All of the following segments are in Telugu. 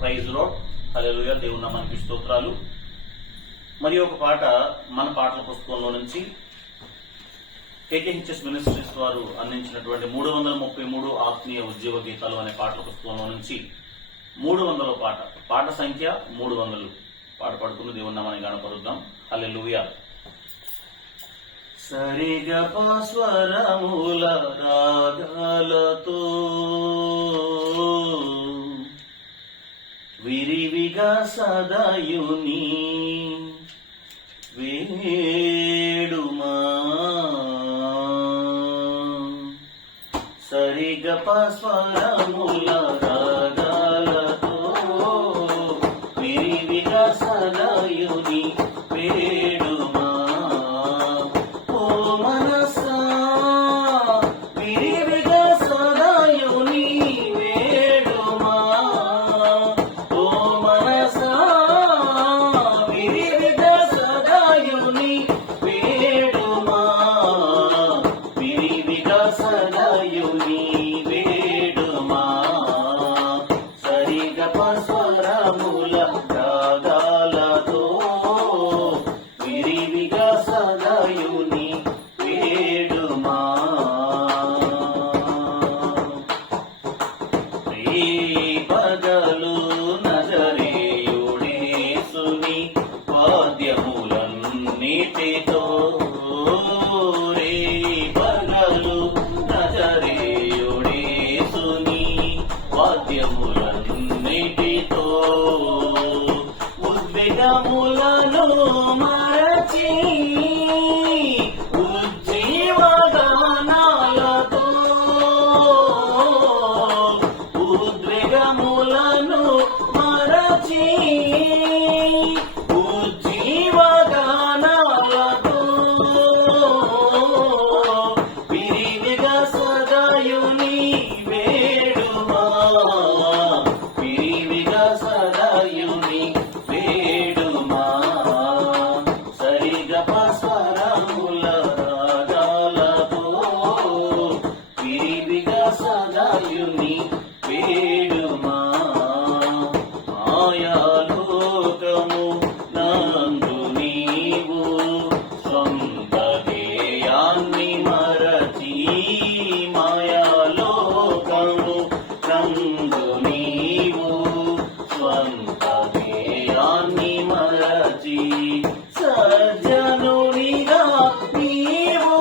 ప్రైజ్ రోడ్ హల్లెలూయా దేవుని మనకి స్తోత్రాలు. మరి ఒక పాట మన పాటల పుస్తకంలో నుంచి కేకేహెచ్ఎస్ మినిస్ట్రీస్ వారు అందించినటువంటి మూడు వందల ముప్పై మూడు ఆత్మీయ ఉద్యోగ గీతాలు అనే పాటల పుస్తకంలో నుంచి మూడు వందల పాట. పాట సంఖ్య మూడు వందలు. పాట పడుకుని దేవుని నామాన్ని గణపరుద్దాం హల్లెలూయా. సరిగ స్వరముల రాగాలతో విరివిగా సదయుని వేడుమా. సరిగప స్వరముల రాగాలతో విరివిగా సదాయుని వేడుమా. ఓ మన విరివిగా వేడుమా? సరిగప స్వరముల రాగాలతో విరివిగా సదాయుని వేడుమా? పగలు నజరేయుడేసుని వాద్యములన్నిటితో వేడుమా? మాయాలోకము నందు నీవు సొంత మరచి మాయాలోకము నందు నీవు స్వంత మరచి సజ్జనునిగా నీవు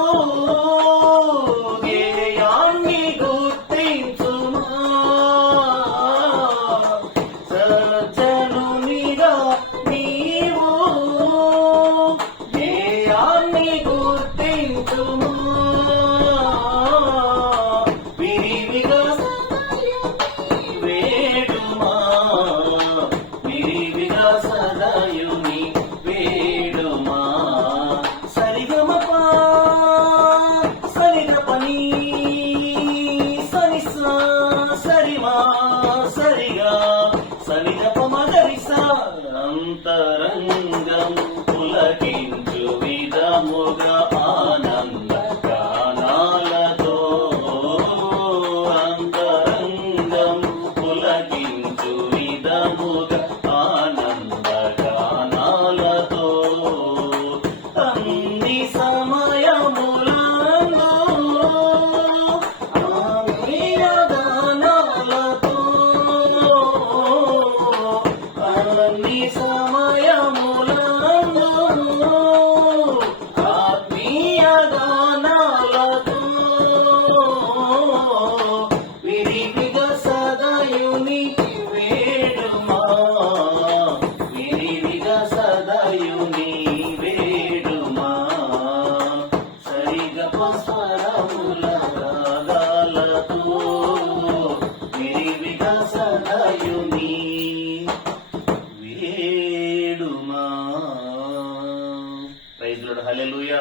ಸರಿಗ విరివిగా వేడుమా. ప్రైజ్ హల్లెలూయా.